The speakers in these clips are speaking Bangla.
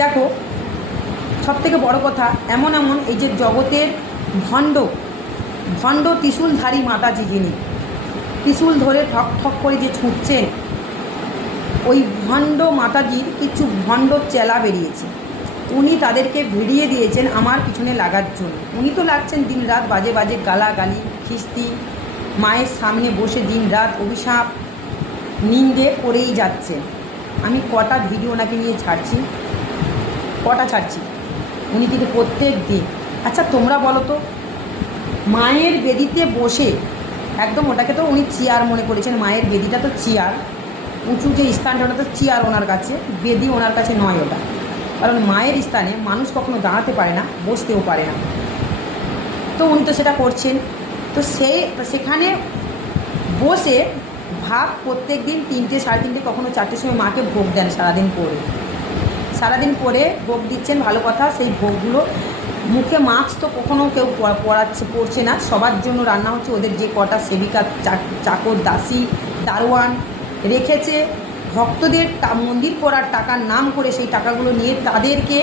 দেখো, সবথেকে বড় কথা, এমন এমন এই যে জগতের ভণ্ড ভণ্ড ত্রিশূলধারী মাতাজি, যিনি ত্রিশূল ধরে ঠক ঠক করে যে ছুটছেন, ওই ভণ্ড মাতাজির কিছু ভণ্ড চেলা বেরিয়েছে। উনি তাদেরকে ভিড়িয়ে দিয়েছেন আমার পিছনে লাগার জন্য। উনি তো লাগছেন দিন রাত বাজে বাজে গালাগালি, খিস্তি, মায়ের সামনে বসে দিন রাত অভিশাপ নিন্দে করেই যাচ্ছেন। আমি কটা ভিডিও ওনাকে নিয়ে ছাড়ছি, উনি কিন্তু প্রত্যেক দিন। আচ্ছা তোমরা বলো তো, মায়ের বেদিতে বসে, একদম ওটাকে তো উনি চেয়ার মনে করেছেন, মায়ের বেদিটা তো চেয়ার, উঁচু যে স্থানটা ওটা তো চেয়ার ওনার কাছে, বেদি ওনার কাছে নয় ওটা। কারণ মায়ের স্থানে মানুষ কখনো দাঁড়াতে পারে না, বসতেও পারে না। তো উনি তো সেটা করছেন। তো সেখানে বসে ভাব প্রত্যেক দিন 3টে, 3:30, কখনো 4টের সময় মাকে ভোগ দেন। সারাদিন পরে ভোগ দিচ্ছেন, ভালো কথা। সেই ভোগগুলো মুখে মাস্ক তো কখনো কেউ পড়ছে না, সবার জন্য রান্না হচ্ছে। ওদের যে কটা সেবিকা, চাকর, দাসী, দারোয়ান রেখেছে, ভক্তদের মন্দির করার টাকার নাম করে সেই টাকাগুলো নিয়ে তাদেরকে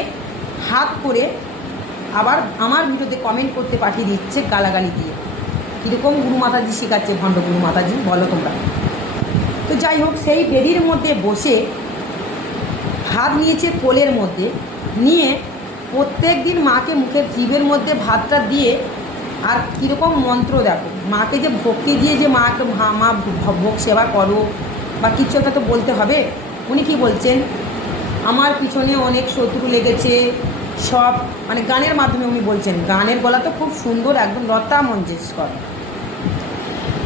হাত করে আবার আমার ভিডিওতে কমেন্ট করতে পাঠিয়ে দিচ্ছে গালাগালি দিয়ে। কীরকম গুরু মাতাজি শেখাচ্ছে, ভণ্ড গুরু মাতাজি, বলো তোমরা। তো যাই হোক, সেই বেদির মধ্যে বসে ভাত নিয়েছে কোলের মধ্যে, নিয়ে প্রত্যেক দিন মাকে মুখের জিভের মধ্যে ভাতটা দিয়ে, আর কীরকম মন্ত্র দেখো, মাকে যে ভক্তি দিয়ে যে মাকে মা ভোগ সেবা করো বা কিছু একটা তো বলতে হবে। উনি কি বলছেন, আমার পিছনে অনেক শত্রু লেগেছে, সব মানে গানের মাধ্যমে উনি বলছেন। গানের গলা তো খুব সুন্দর, একদম লতা মঞ্জেশকর,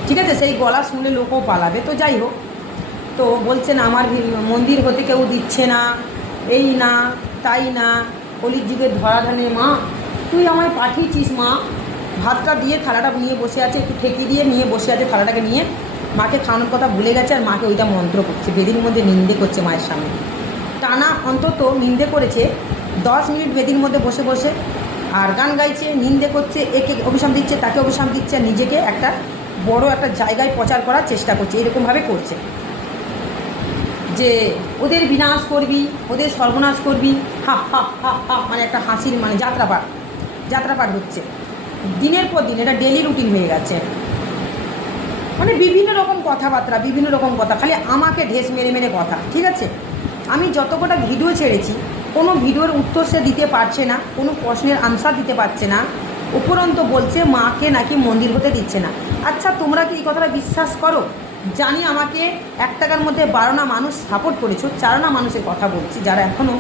ঠিক আছে, সেই গলা শুনলে লোকও পালাবে। তো যাই হোক, তো বলছেন আমার মন্দির হতে কেউ দিচ্ছে না, এই না তাই না, কলির যুগের ধরাধানে মা তুই আমায় পাঠিয়েছিস। মা ভাতটা দিয়ে থালাটা নিয়ে বসে আছে, একটু ঠেকি দিয়ে নিয়ে বসে আছে, থালাটাকে নিয়ে মাকে খাওয়ানোর কথা ভুলে গেছে, আর মাকে ওইটা মন্ত্র করছে, বেদির মধ্যে নিন্দে করছে মায়ের সামনে। টানা অন্তত নিন্দে করেছে 10 মিনিট বেদির মধ্যে বসে বসে, আর গান গাইছে, নিন্দে করছে, একে অভিশাপ দিচ্ছে, তাকে অভিশাপ দিচ্ছে, আর নিজেকে একটা বড় একটা জায়গায় প্রচার করার চেষ্টা করছে। এরকমভাবে করছে যে ওদের বিনাশ করবি, ওদের সর্বনাশ করবি, হা হা হা হা, মানে একটা হাসির মানে যাত্রাপাঠ হচ্ছে দিনের পর দিন। এটা ডেলি রুটিন হয়ে গেছে। মানে বিভিন্ন রকম কথাবার্তা, বিভিন্ন রকম কথা, খালি আমাকে ঢেস মেরে মেরে কথা, ঠিক আছে। আমি যত কটা ভিডিও ছেড়েছি, কোনো ভিডিওর উত্তর সে দিতে পারছে না, কোনো প্রশ্নের আনসার দিতে পারছে না, উপরন্ত বলছে মাকে নাকি মন্দির হতে দিচ্ছে না। আচ্ছা তোমরা কি এই কথাটা বিশ্বাস করো? জানি আমাকে 1 টাকার মধ্যে 12 না মানুষ সাপোর্ট করেছো, 4 না মানুষের কথা বলছি, যারা এখনও